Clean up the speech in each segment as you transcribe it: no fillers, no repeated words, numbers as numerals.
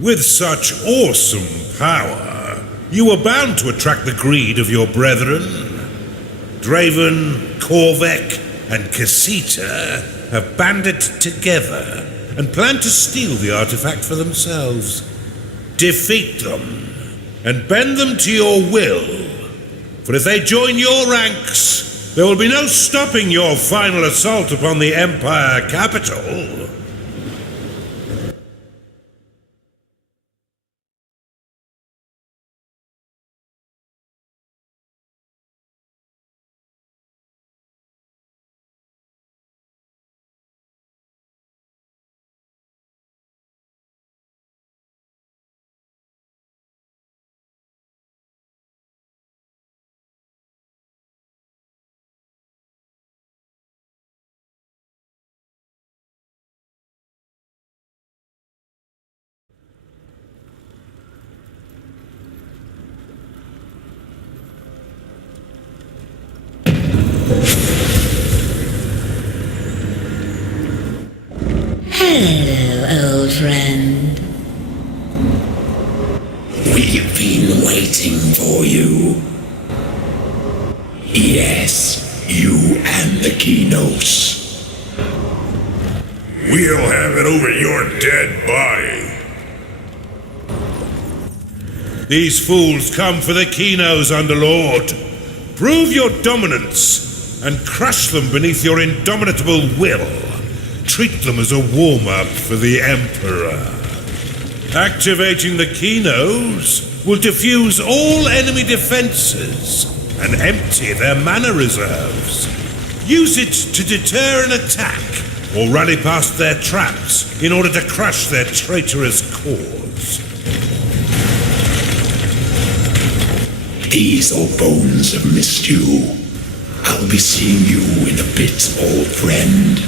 With such awesome power, you are bound to attract the greed of your brethren. Draven, Korvek, and Casita have banded together and plan to steal the artifact for themselves. Defeat them and bend them to your will. For if they join your ranks, there will be no stopping your final assault upon the Empire capital. Hello, old friend. We've been waiting for you. Yes, you and the Kinos. We'll have it over your dead body. These fools come for the Kinos, Underlord. Prove your dominance and crush them beneath your indomitable will. Treat them as a warm-up for the Emperor. Activating the Kinos will defuse all enemy defenses and empty their mana reserves. Use it to deter an attack or rally past their traps in order to crush their traitorous cause. These old bones have missed you. I'll be seeing you in a bit, old friend.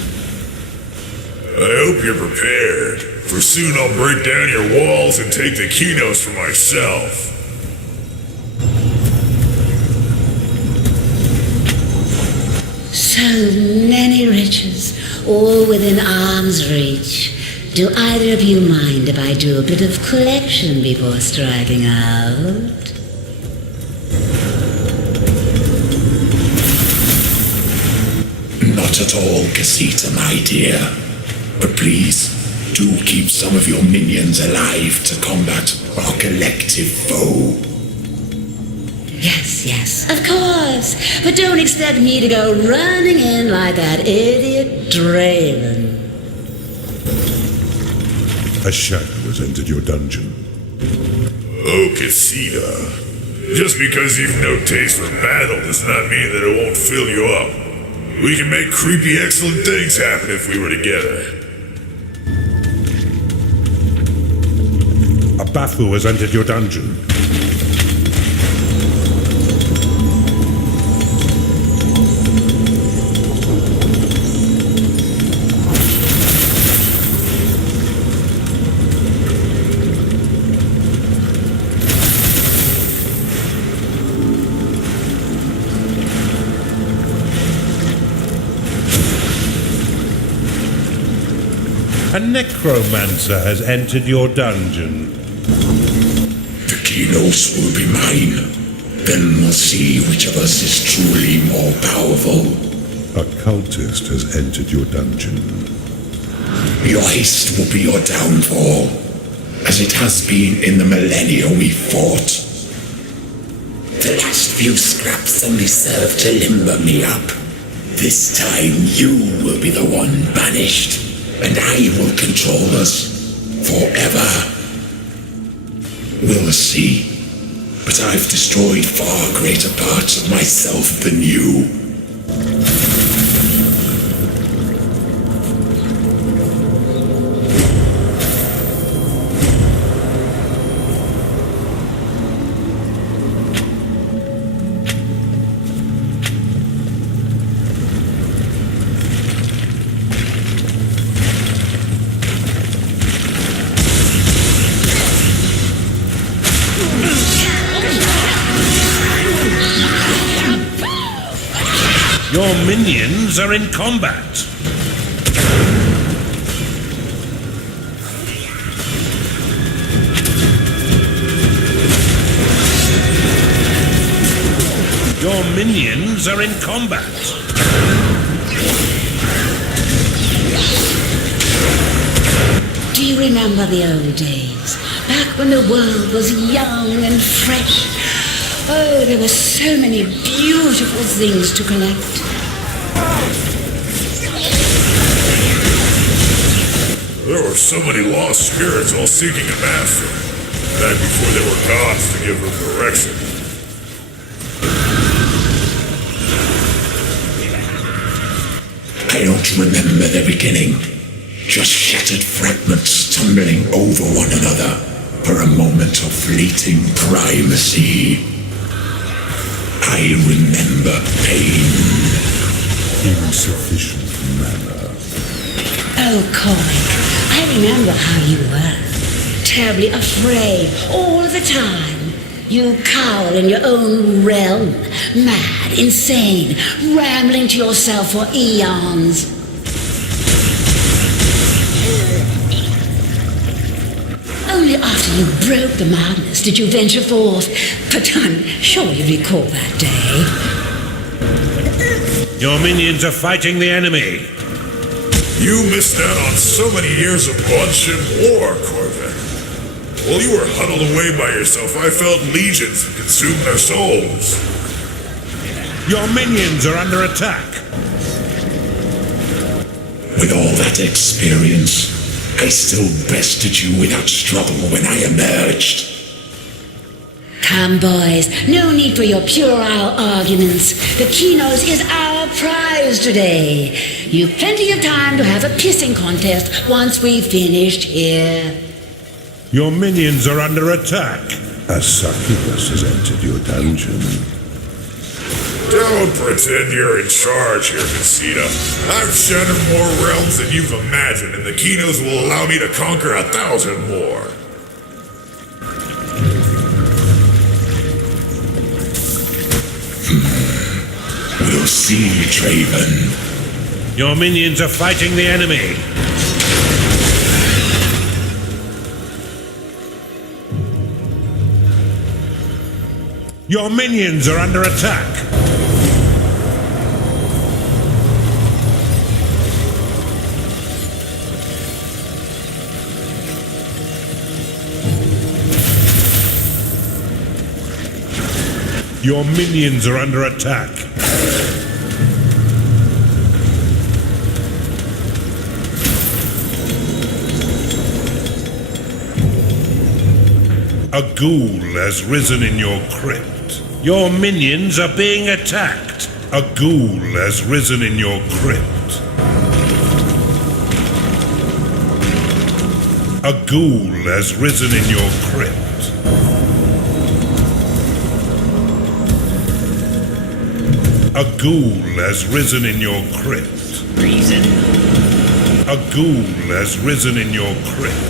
I hope you're prepared, for soon I'll break down your walls and take the Kinos for myself. So many riches, all within arm's reach. Do either of you mind if I do a bit of collection before striking out? Not at all, Casita, my dear. But please, do keep some of your minions alive to combat our collective foe. Yes, of course. But don't expect me to go running in like that idiot Draven. A shadow has entered your dungeon. Oh, Casita. Just because you've no taste for battle does not mean that it won't fill you up. We can make creepy, excellent things happen if we were together. A Bathu has entered your dungeon. A necromancer has entered your dungeon. The Kinos will be mine. Then we'll see which of us is truly more powerful. A cultist has entered your dungeon. Your haste will be your downfall, as it has been in the millennia we fought. The last few scraps only served to limber me up. This time you will be the one banished, and I will control us forever. We'll see. But I've destroyed far greater parts of myself than you. Your minions are in combat. minions are in combat. Do you remember the old days? Back when the world was young and fresh. Oh, there were so many beautiful things to collect. There were so many lost spirits all seeking a master, back before there were gods to give them direction. I don't remember the beginning. Just shattered fragments tumbling over one another for a moment of fleeting primacy. I remember pain. Insufficient mana. Oh, Cormac, I remember how you were. Terribly afraid all the time. You cower in your own realm, mad, insane, rambling to yourself for eons. Only after you broke the madness did you venture forth. But I'm sure you recall that day. Your minions are fighting the enemy. You missed out on so many years of bloodshed war, Corvette. While you were huddled away by yourself, I felt legions consume their souls. Your minions are under attack. With all that experience, I still bested you without struggle when I emerged. Come, boys, no need for your puerile arguments. The Kinos is our prize today. You've plenty of time to have a pissing contest once we've finished here. Your minions are under attack. A succubus has entered your dungeon. Don't pretend you're in charge here, Casita. I've shattered more realms than you've imagined, and the Kinos will allow me to conquer 1,000 more. We'll see, Draven. Your minions are fighting the enemy. Your minions are under attack. Your minions are under attack. A ghoul has risen in your crypt. Your minions are being attacked. A ghoul has risen in your crypt. A ghoul has risen in your crypt. A ghoul has risen in your crypt. Reason? A ghoul has risen in your crypt.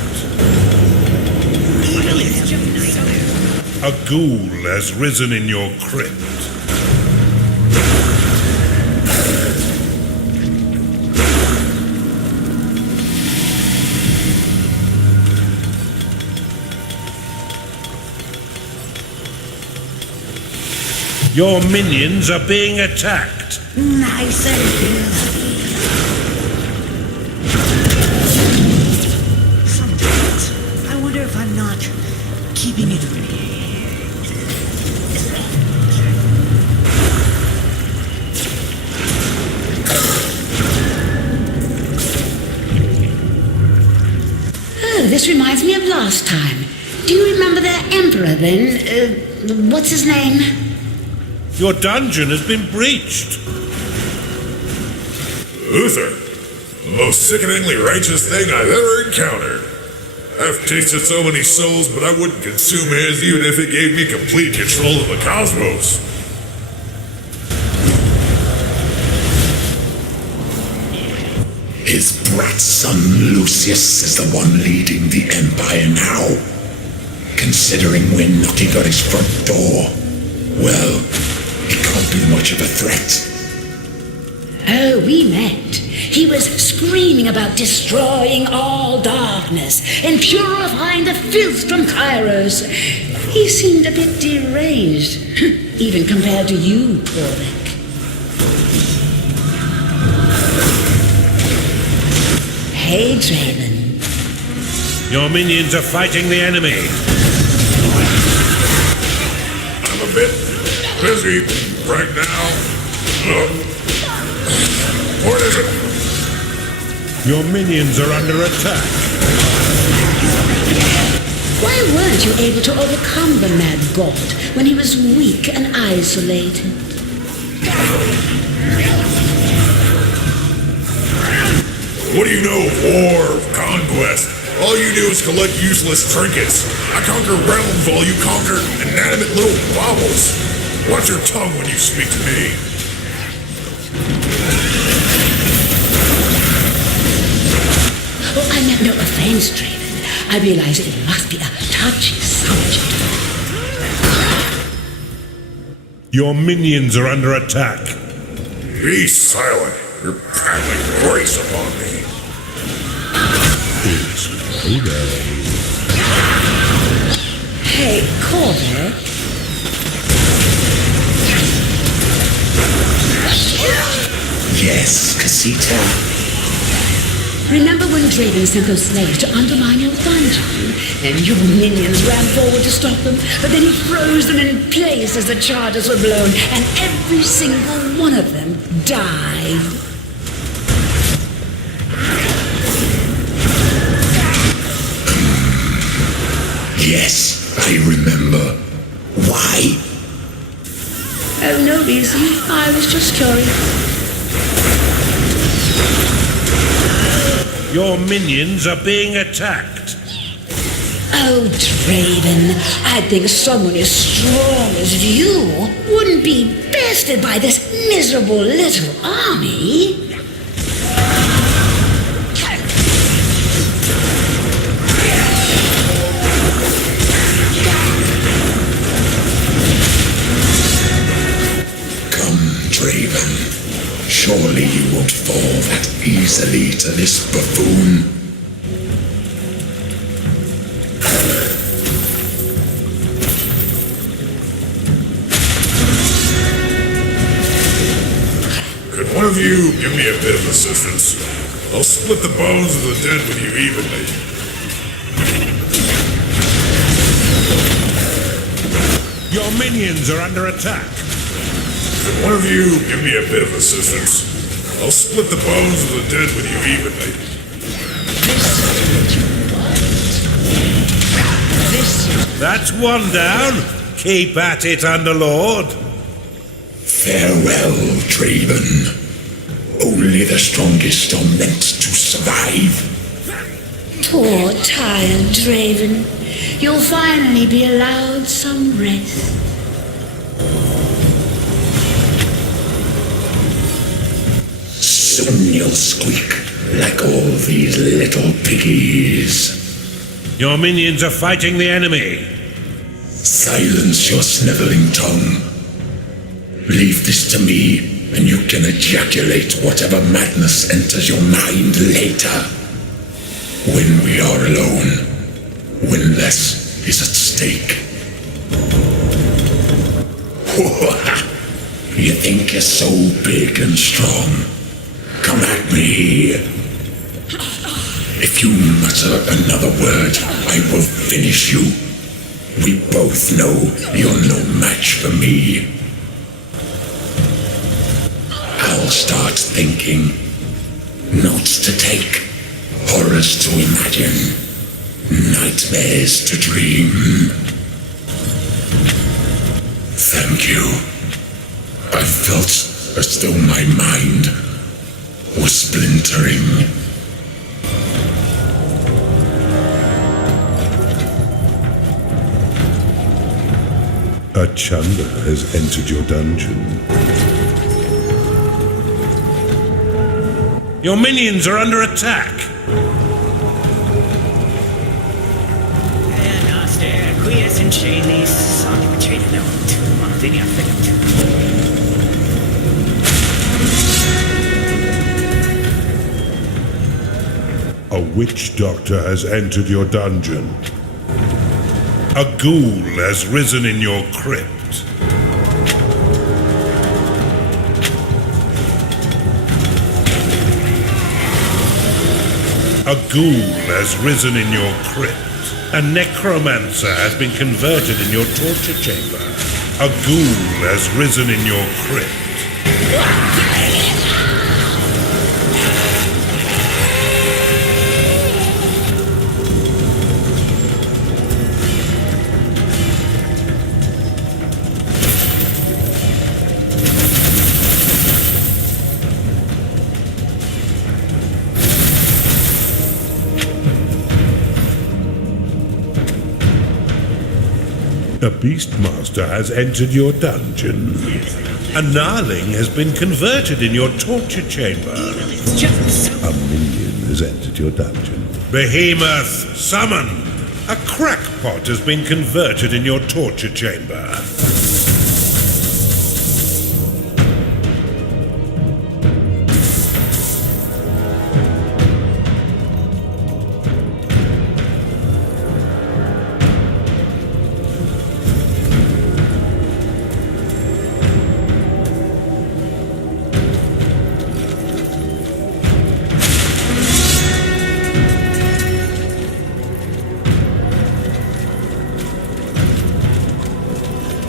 A ghoul has risen in your crypt. Your minions are being attacked. Nice and Sometimes I wonder if I'm not keeping it real. Oh, this reminds me of last time. Do you remember their emperor then? What's his name? Your dungeon has been breached. Uther, the most sickeningly righteous thing I've ever encountered. I've tasted so many souls, but I wouldn't consume his even if it gave me complete control of the cosmos. His brat son Lucius is the one leading the Empire now. Considering we're knocking on his front door, well, it can't be much of a threat. Oh, we met. He was screaming about destroying all darkness and purifying the filth from Kairos. He seemed a bit deranged, even compared to you, Corvick. Hey, Draven. Your minions are fighting the enemy. I'm a bit busy right now. What is it? Your minions are under attack. Why weren't you able to overcome the mad god when he was weak and isolated? What do you know of war, of conquest? All you do is collect useless trinkets. I conquer realms while you conquer inanimate little baubles. Watch your tongue when you speak to me. Oh, I meant no offense, Draven. I realize it must be a touchy subject. Your minions are under attack. Be silent. You're prattling grace upon me. Hey, Corvick. Yes, Casita. Remember when Draven sent those slaves to undermine your dungeon? And your minions ran forward to stop them, but then he froze them in place as the charges were blown, and every single one of them died. Yes, I remember. Why? Oh, no reason. I was just curious. Your minions are being attacked. Oh, Draven, I think someone as strong as you wouldn't be bested by this miserable little army. Draven, surely you won't fall that easily to this buffoon. Could one of you give me a bit of assistance? I'll split the bones of the dead with you evenly. Your minions are under attack. Could one of you give me a bit of assistance? I'll split the bones of the dead with you evenly. That's one down. Keep at it, Underlord. Farewell, Draven. Only the strongest are meant to survive. Poor, tired Draven. You'll finally be allowed some rest. Soon you'll squeak like all these little piggies. Your minions are fighting the enemy. Silence your sniveling tongue. Leave this to me, and you can ejaculate whatever madness enters your mind later. When we are alone, when less is at stake. You think you're so big and strong? Come at me. If you mutter another word, I will finish you. We both know you're no match for me. I'll start thinking. Notes to take. Horrors to imagine. Nightmares to dream. Thank you. I felt as though my mind was splintering. A Chanda has entered your dungeon. Your minions are under attack. A witch doctor has entered your dungeon. A ghoul has risen in your crypt. A ghoul has risen in your crypt. A necromancer has been converted in your torture chamber. A ghoul has risen in your crypt. A beastmaster has entered your dungeon. A gnarling has been converted in your torture chamber. It's just so... A minion has entered your dungeon. Behemoth summoned. A crackpot has been converted in your torture chamber.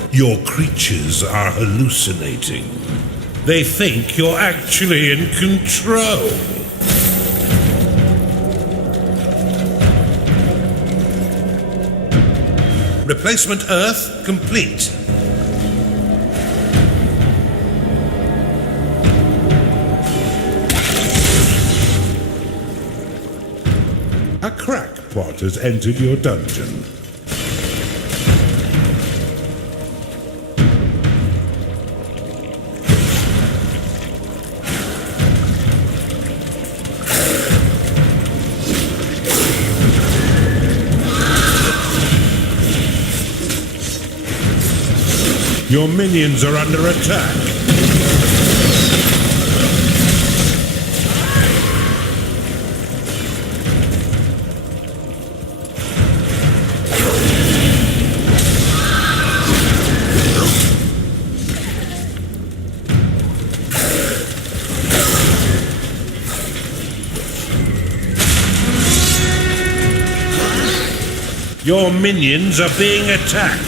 Your creatures are hallucinating. They think you're actually in control. Replacement Earth complete. A crackpot has entered your dungeon. Your minions are under attack. Your minions are being attacked.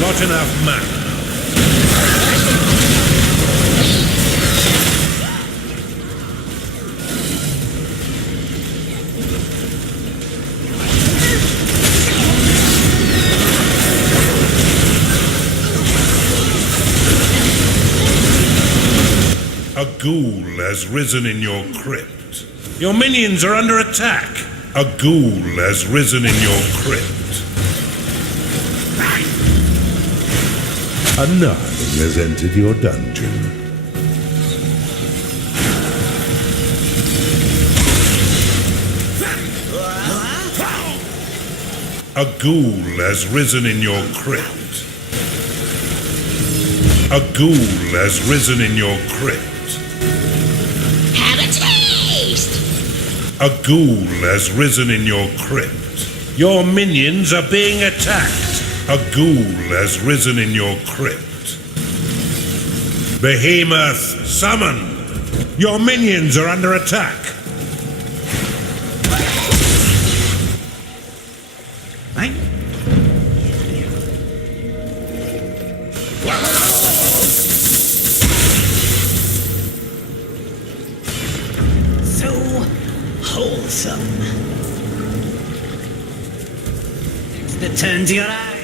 Not enough mana. A ghoul has risen in your crypt. Your minions are under attack. A ghoul has risen in your crypt. A gnarling has entered your dungeon. A ghoul has risen in your crypt. A ghoul has risen in your crypt. Have a taste! A ghoul has risen in your crypt. Your minions are being attacked. A ghoul has risen in your crypt. Behemoth summoned. Your minions are under attack. Right? So wholesome. It's the turn to your eye.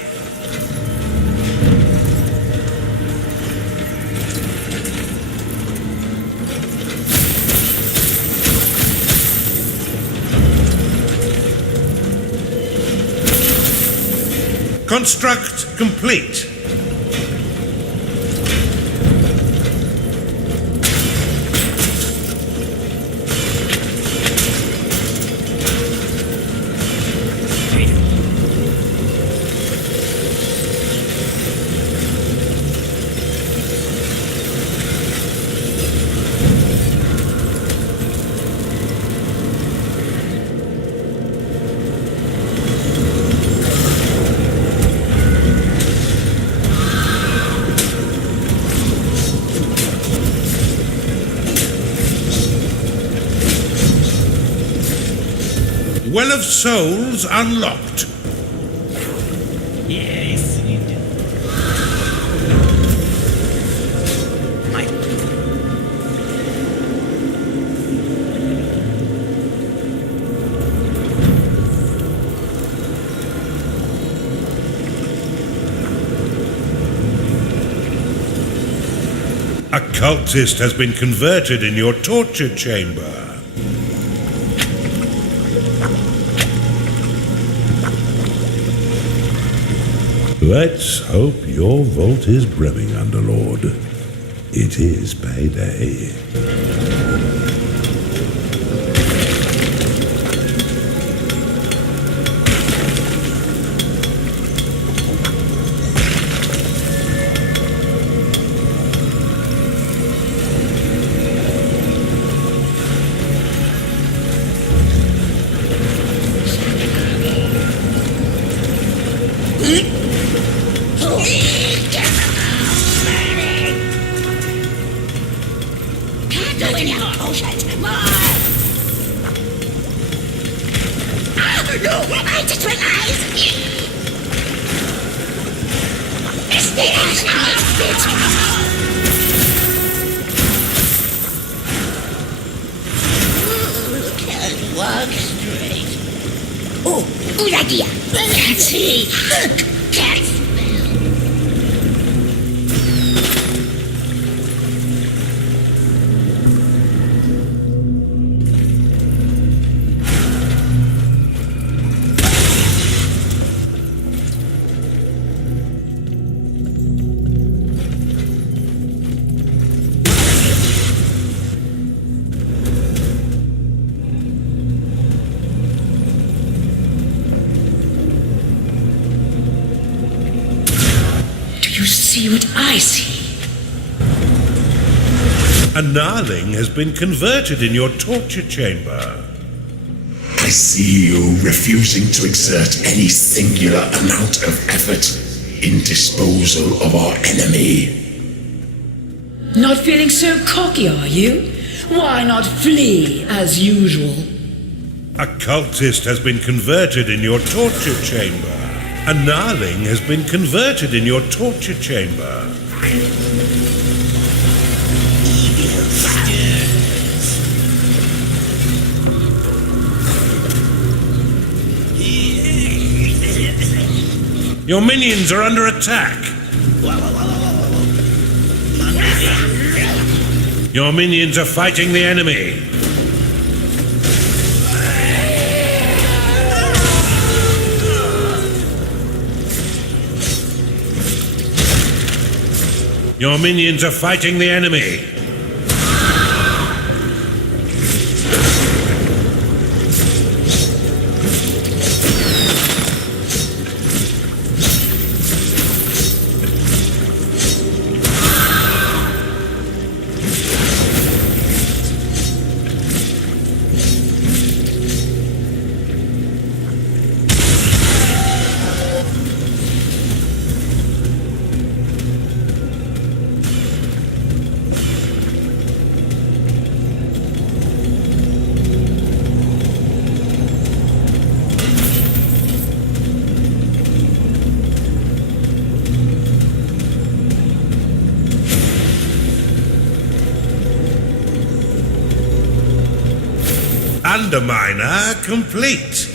Construct complete. Well of Souls unlocked. Yes, you do. My A cultist has been converted in your torture chamber. Let's hope your vault is brimming, Underlord. It is payday. Walk straight. Oh, good idea. Let's see. Cat's You see what I see? A Gnarling has been converted in your torture chamber. I see you refusing to exert any singular amount of effort in disposal of our enemy. Not feeling so cocky, are you? Why not flee as usual? A cultist has been converted in your torture chamber. A Gnarling has been converted in your torture chamber. Your minions are under attack. Your minions are fighting the enemy. Your minions are fighting the enemy. Underminer complete.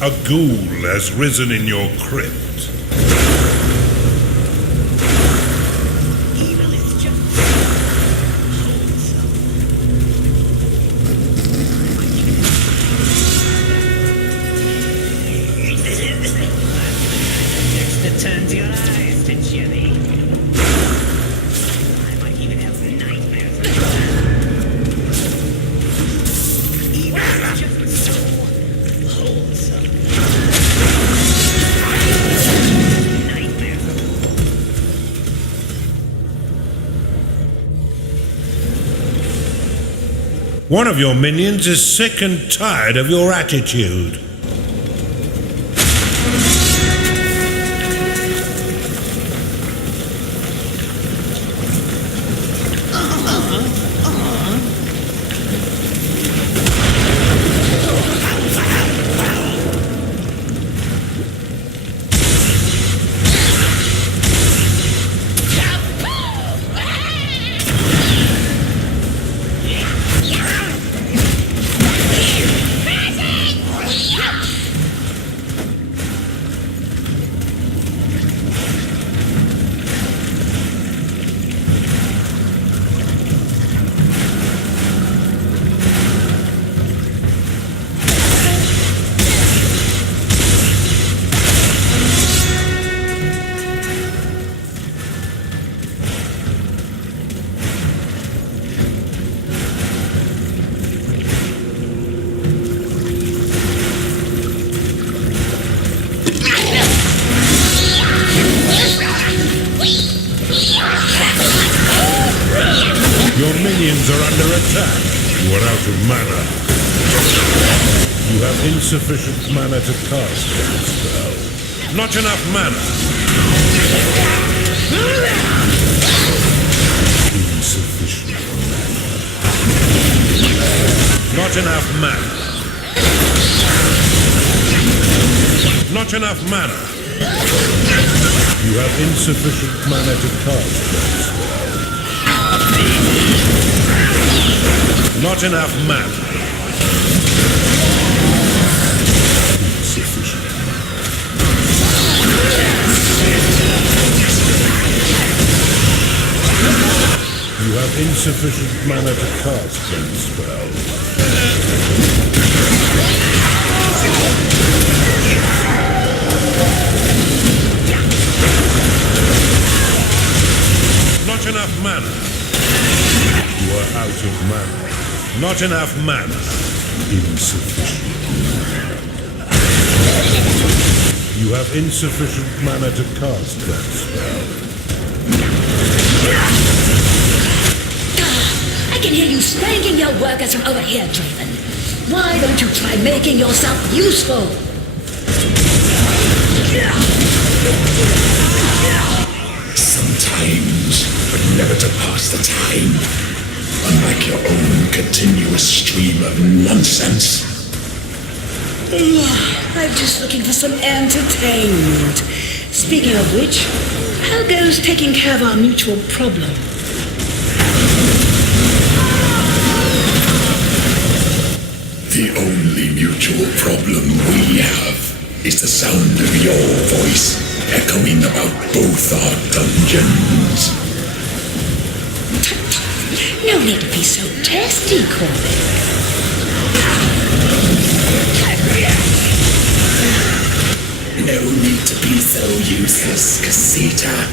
A ghoul has risen in your crypt. evil is just Next to turn to your eyes to Jimmy. I might even have nightmares. Evil is just so wholesome. One of your minions is sick and tired of your attitude. Your minions are under attack. You are out of mana. You have insufficient mana to cast that spell. Not enough mana. Insufficient mana. Not enough mana. Not enough mana. You have insufficient mana to cast that spell. Not enough mana. Insufficient. You have insufficient mana to cast that spell. Not enough mana. You are out of mana. Not enough mana. Insufficient. You have insufficient mana to cast that spell. I can hear you spanking your workers from over here, Draven. Why don't you try making yourself useful? Sometimes, but never to pass the time. Unlike your own continuous stream of nonsense. I'm just looking for some entertainment. Speaking of which, how goes taking care of our mutual problem? The only mutual problem we have is the sound of your voice echoing about both our dungeons. No need to be so testy, Corbin. No need to be so useless, Casita.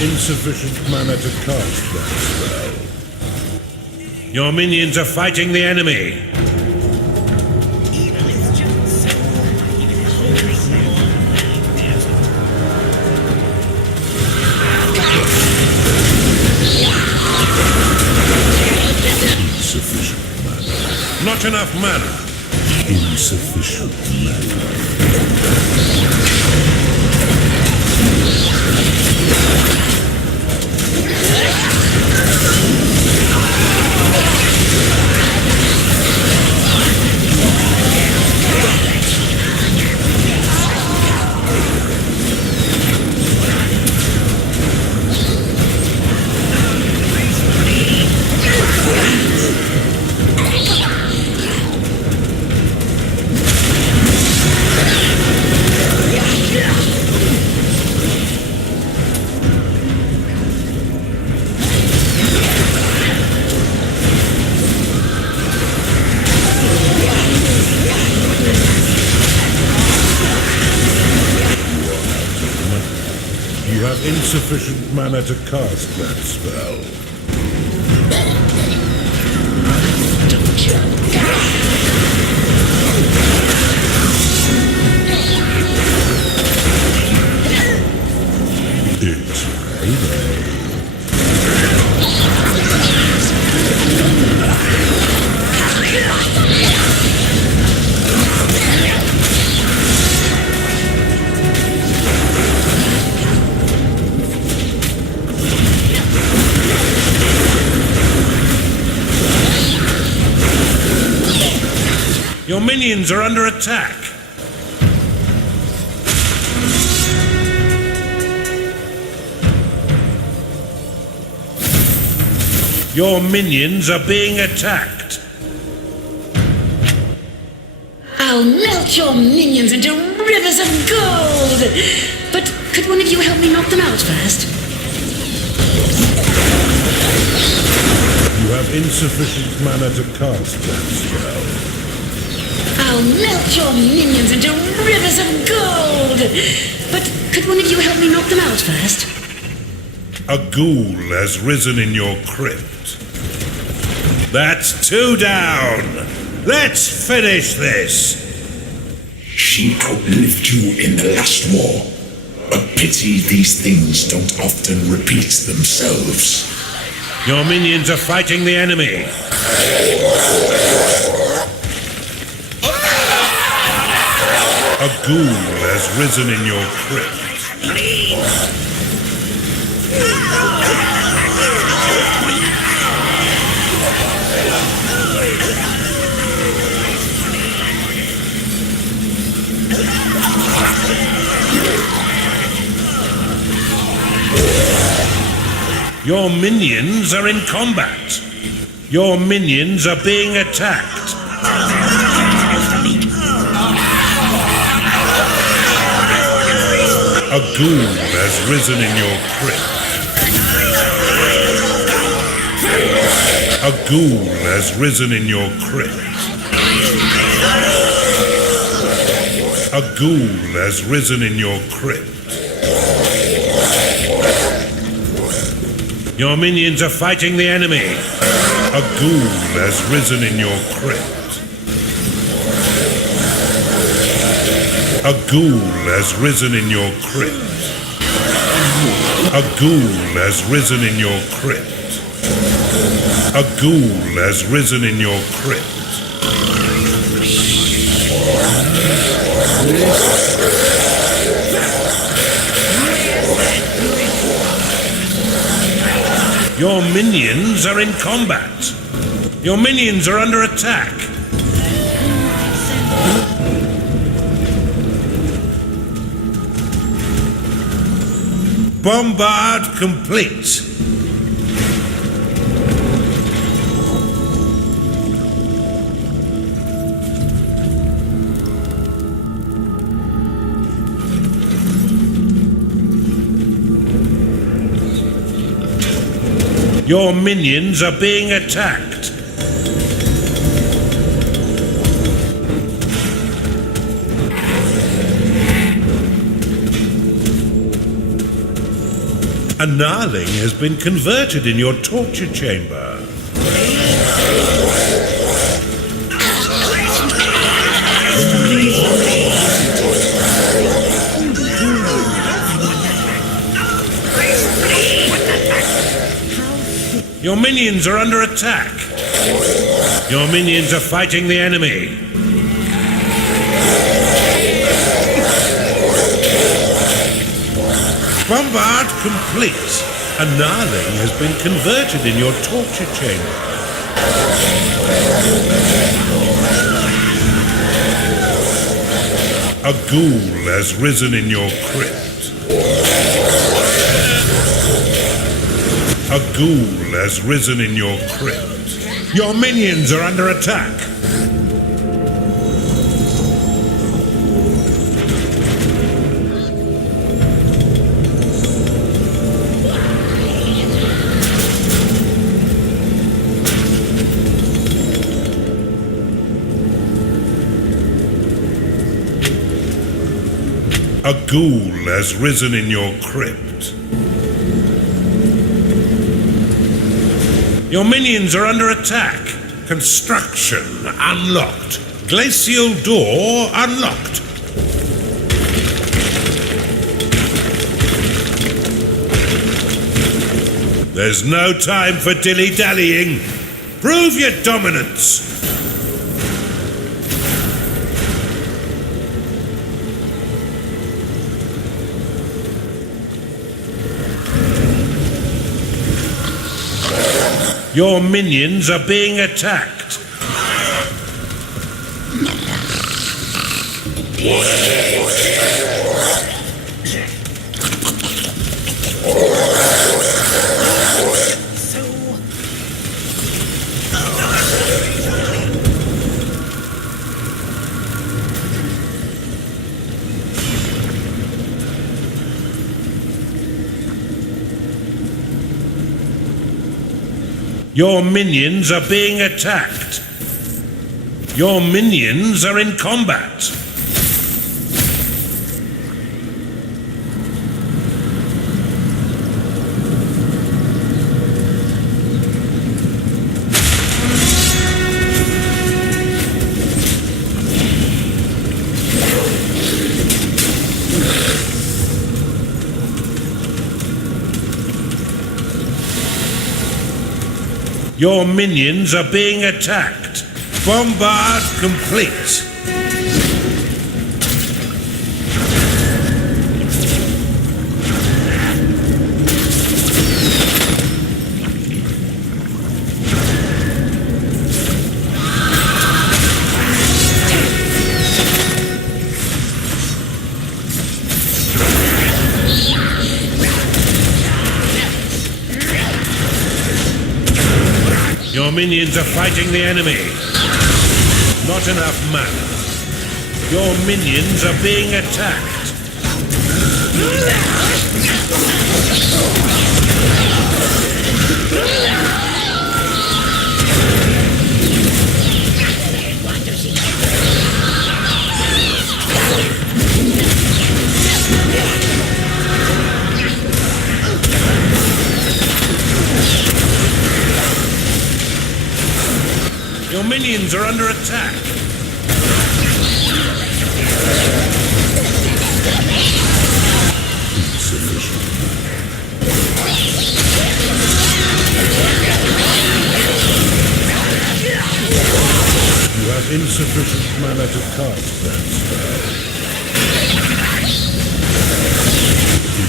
Insufficient mana to cast that spell. Your minions are fighting the enemy. Insufficient mana. Not enough mana. Insufficient mana. insufficient mana to cast that spell. It's payday. Your minions are under attack. Your minions are being attacked. I'll melt your minions into rivers of gold! But could one of you help me knock them out first? You have insufficient mana to cast that spell. I'll melt your minions into rivers of gold! But could one of you help me knock them out first? A ghoul has risen in your crypt. That's 2 down! Let's finish this! She outlived you in the last war. A pity these things don't often repeat themselves. Your minions are fighting the enemy. A ghoul has risen in your crypt. Your minions are in combat. Your minions are being attacked. A ghoul has risen in your crypt. A ghoul has risen in your crypt. A ghoul has risen in your crypt. Your minions are fighting the enemy. A ghoul has risen in your crypt. A ghoul has risen in your crypt. A ghoul has risen in your crypt. A ghoul has risen in your crypt. Your minions are in combat. Your minions are under attack. Bombard complete. Your minions are being attacked. A gnarling has been converted in your torture chamber. Your minions are under attack. Your minions are fighting the enemy. Bombard complete. A gnarling has been converted in your torture chamber. A ghoul has risen in your crypt. A ghoul has risen in your crypt. Your minions are under attack. A ghoul has risen in your crypt. Your minions are under attack. Construction unlocked. Glacial door unlocked. There's no time for dilly-dallying. Prove your dominance. Your minions are being attacked. Your minions are being attacked. Your minions are in combat. Your minions are being attacked. Bombard complete. Your minions are fighting the enemy. Not enough mana. Your minions are being attacked. Your minions are under attack. You have insufficient mana to cast that spell.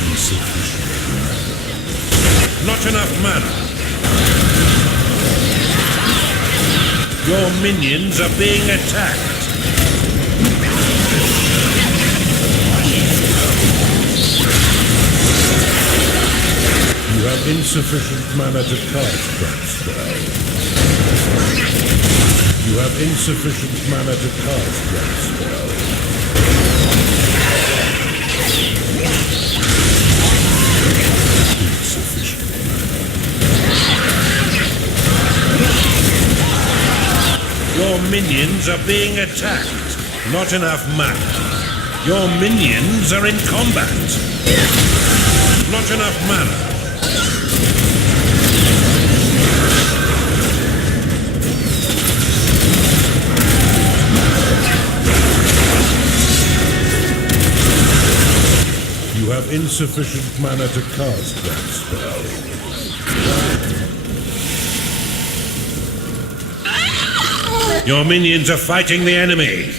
Insufficient. Not enough mana. Your minions are being attacked. You have insufficient mana to cast that spell. You have insufficient mana to cast that spell. Insufficient. Your minions are being attacked. Not enough mana. Your minions are in combat. Not enough mana. You have insufficient mana to cast that spell. Your minions are fighting the enemy.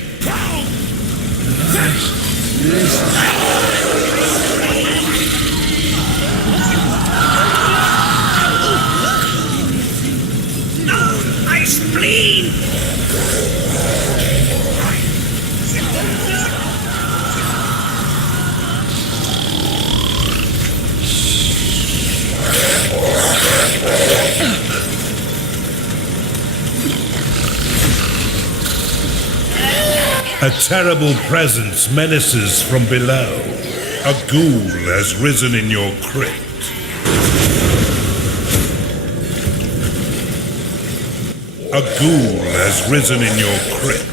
No! My spleen! A terrible presence menaces from below. A ghoul has risen in your crypt. A ghoul has risen in your crypt.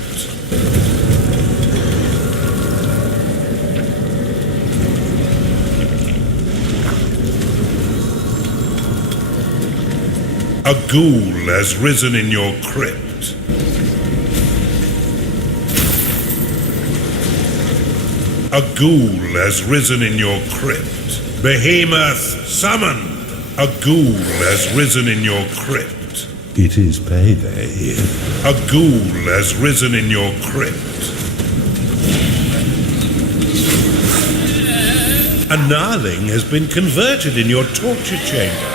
A ghoul has risen in your crypt. A ghoul has risen in your crypt. Behemoth summoned. A ghoul has risen in your crypt. It is payday. A ghoul has risen in your crypt. A gnarling has been converted in your torture chamber.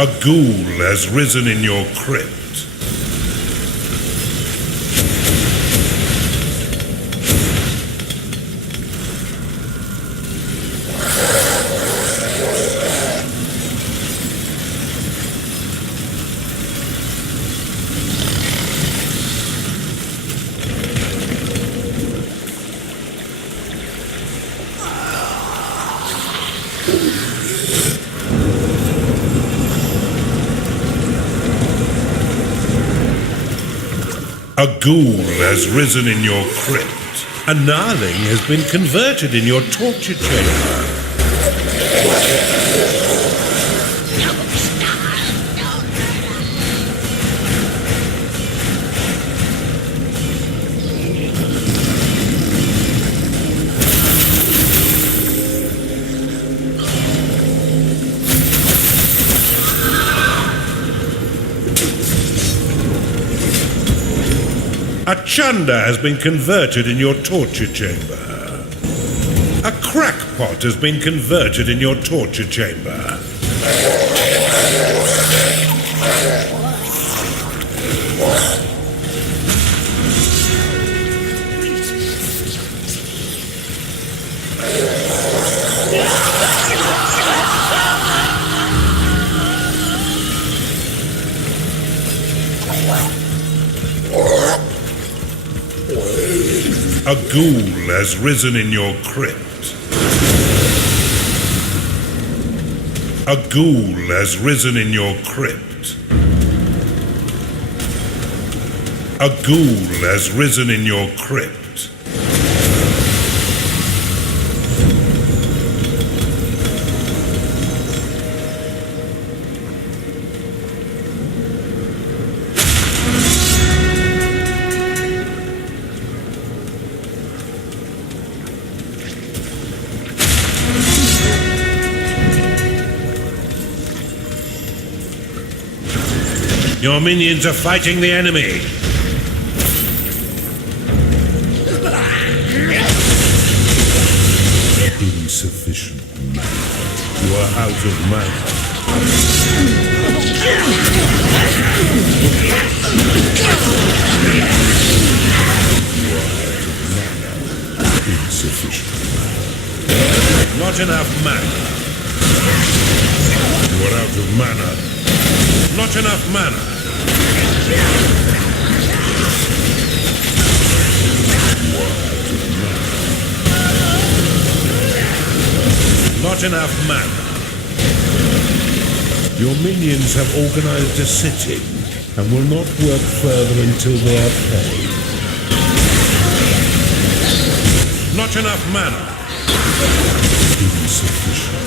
A ghoul has risen in your crypt. A ghoul has risen in your crypt. A gnarling has been converted in your torture chamber. A chunder has been converted in your torture chamber. A crackpot has been converted in your torture chamber. A ghoul has risen in your crypt. A ghoul has risen in your crypt. A ghoul has risen in your crypt. Your minions are fighting the enemy. Insufficient mana. You are out of mana. Insufficient mana. Not enough mana. You are out of mana. Not enough mana. Not enough mana. Your minions have organized a sitting and will not work further until they are paid. Not enough mana. Insufficient.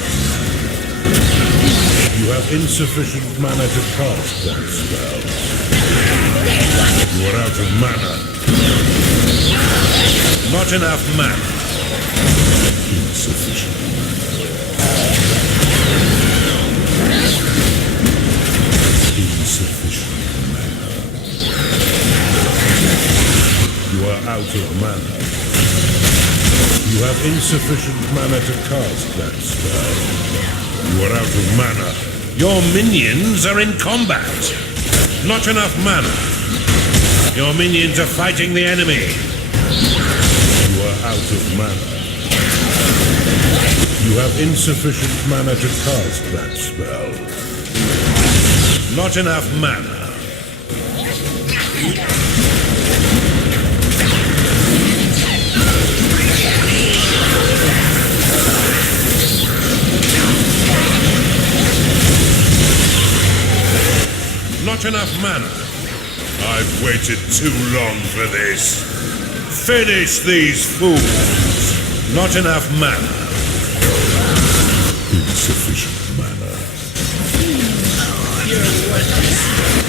You have insufficient mana to cast that spell. You are out of mana. Not enough mana. Insufficient. Insufficient mana. You are out of mana. You have insufficient mana to cast that spell. You are out of mana. Your minions are in combat. Not enough mana. Your minions are fighting the enemy. You are out of mana. You have insufficient mana to cast that spell. Not enough mana. Not enough mana. I've waited too long for this. Finish these fools. Not enough mana. Insufficient mana.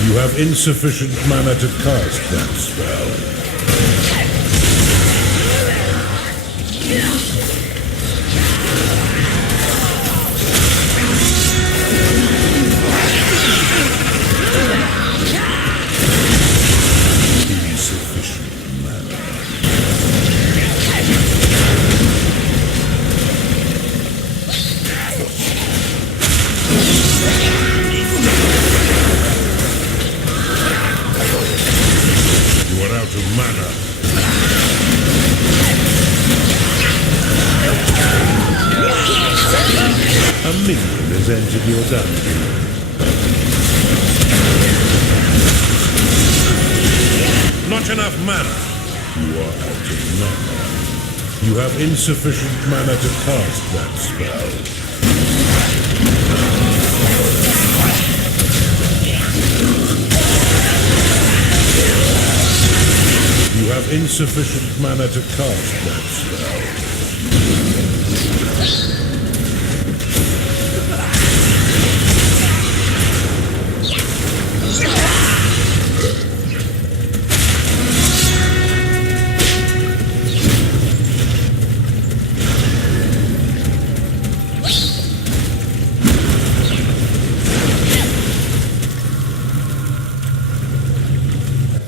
You have insufficient mana to cast that spell. A minion has entered your dungeon. Not enough mana. You are out of mana. You have insufficient mana to cast that spell. You have insufficient mana to cast that spell.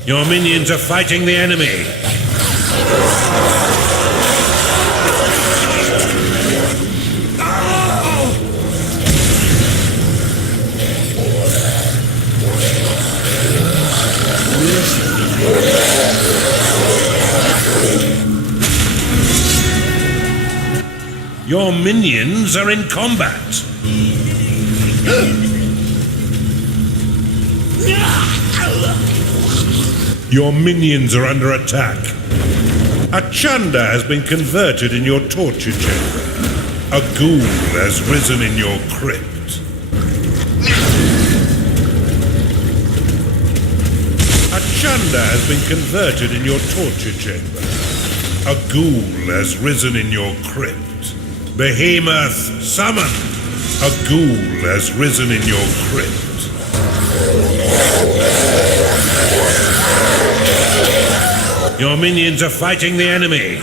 Your minions are fighting the enemy. Your minions are in combat. Your minions are under attack. A Chanda has been converted in your torture chamber. A ghoul has risen in your crypt. A Chanda has been converted in your torture chamber. A ghoul has risen in your crypt. Behemoth, summon! A ghoul has risen in your crypt. Your minions are fighting the enemy.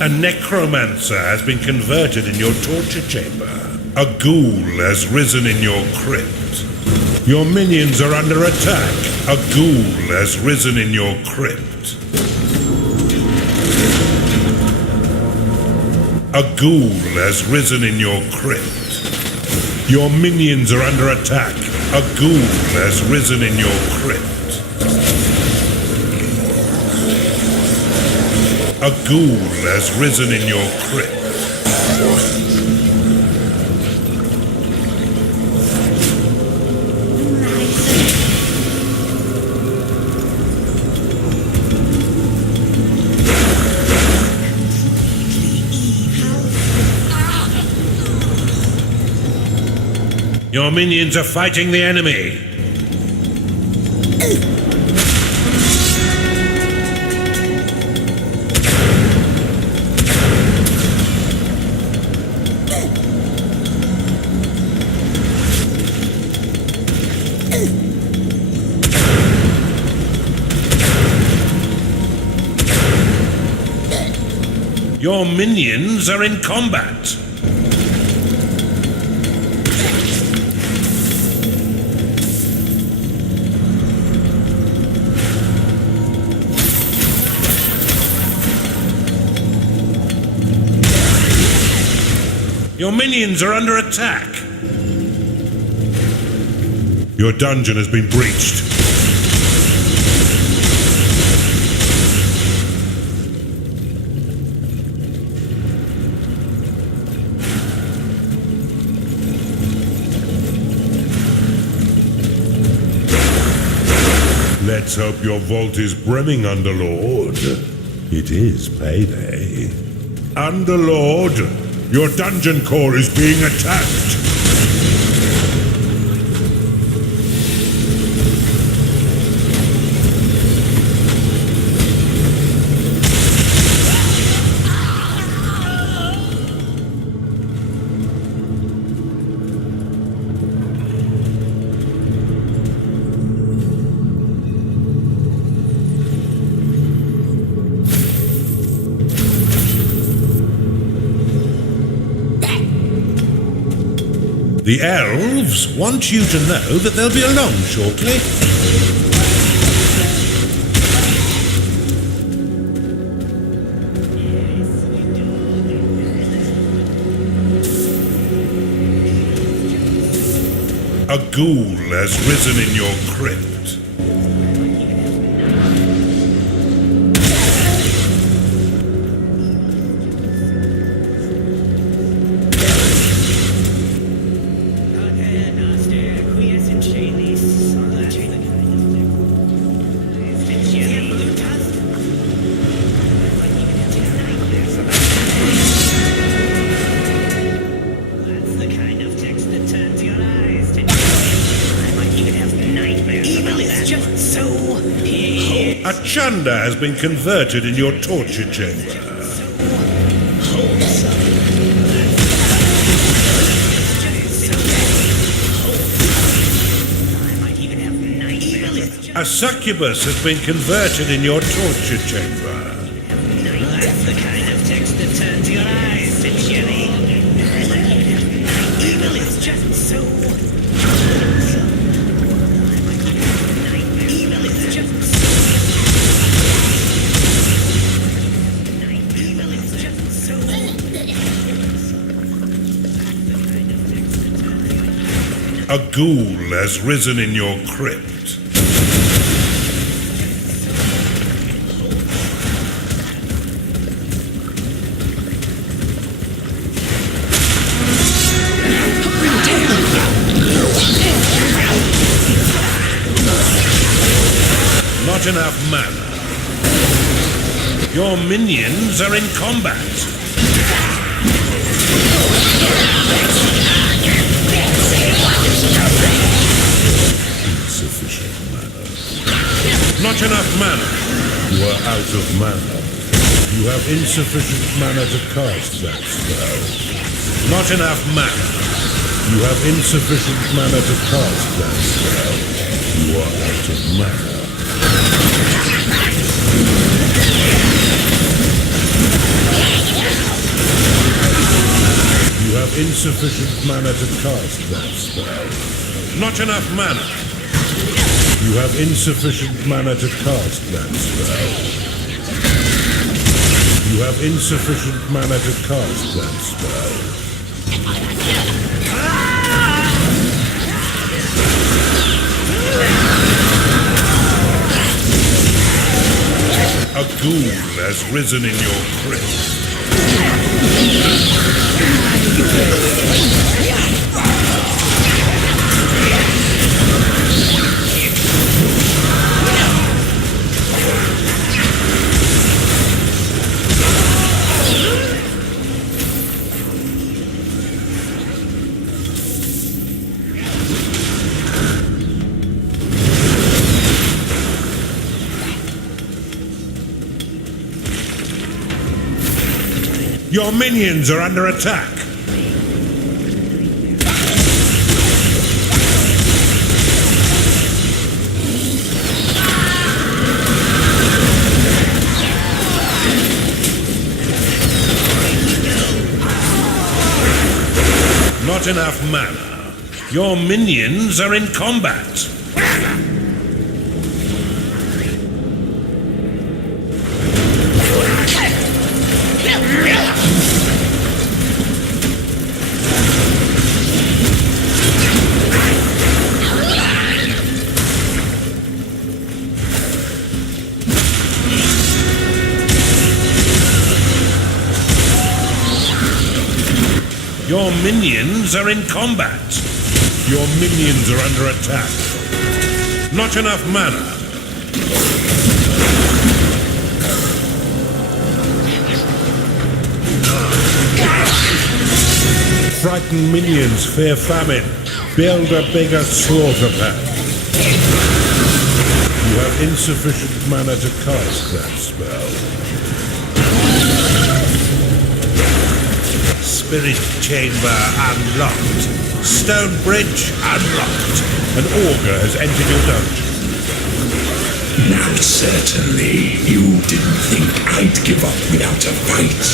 A necromancer has been converted in your torture chamber. A ghoul has risen in your crypt. Your minions are under attack. A ghoul has risen in your crypt. A ghoul has risen in your crypt. Your minions are under attack. A ghoul has risen in your crypt. A ghoul has risen in your crypt. Your minions are fighting the enemy. Your minions are in combat. Your minions are under attack. Your dungeon has been breached. Let's hope your vault is brimming, Underlord. It is payday. Underlord, your dungeon core is being attacked. The elves want you to know that they'll be along shortly. A ghoul has risen in your crypt. A Chanda has been converted in your torture chamber. A succubus has been converted in your torture chamber. That's the kind of text that turns your eyes to jelly. Evil is just so. Evil is just so. Evil is just so. A ghoul has risen in your crypt. Not enough mana. Your minions are in combat. Insufficient mana. Not enough mana. You are out of mana. You have insufficient mana to cast that spell. Not enough mana. You have insufficient mana to cast that spell. You are out of mana. You have insufficient mana to cast that spell. Not enough mana. You have insufficient mana to cast that spell. You have insufficient mana to cast that spell. A ghoul has risen in your crypt. Your minions are under attack. Not enough mana. Your minions are in combat. Your minions are in combat. Your minions are under attack. Not enough mana. Frightened minions fear famine. Build a bigger slaughter pack. You have insufficient mana to cast that spell. Spirit chamber unlocked. Stone bridge unlocked. An augur has entered your dungeon. Now certainly you didn't think I'd give up without a fight.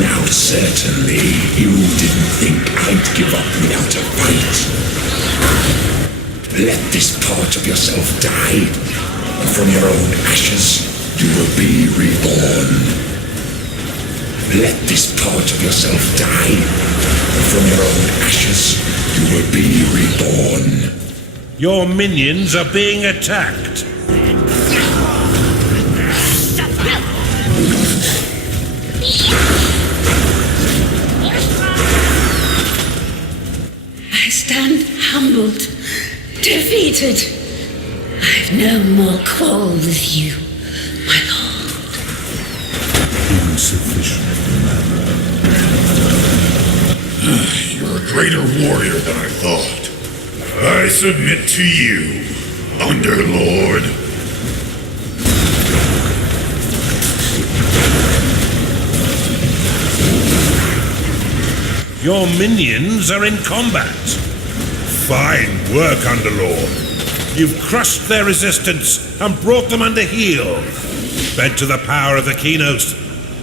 Now certainly you didn't think I'd give up without a fight. Let this part of yourself die, and from your own ashes you will be reborn. Let this part of yourself die, and from your own ashes you will be reborn. Your minions are being attacked. I stand humbled, defeated. I've no more quarrel with you, my lord. Insufficient mana. You're a greater warrior than I thought. I submit to you, Underlord. Your minions are in combat. Fine work, Underlord. You've crushed their resistance and brought them under heel. Fed to the power of the Kinos,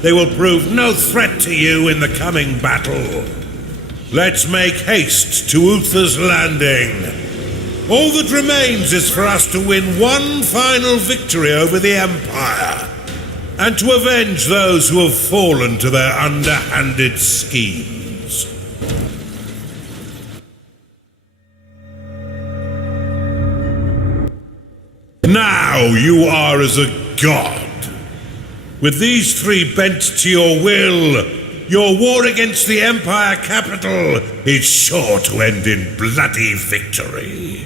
they will prove no threat to you in the coming battle. Let's make haste to Uther's Landing. All that remains is for us to win one final victory over the Empire, and to avenge those who have fallen to their underhanded schemes. Now you are as a god. With these three bent to your will, your war against the Empire capital is sure to end in bloody victory.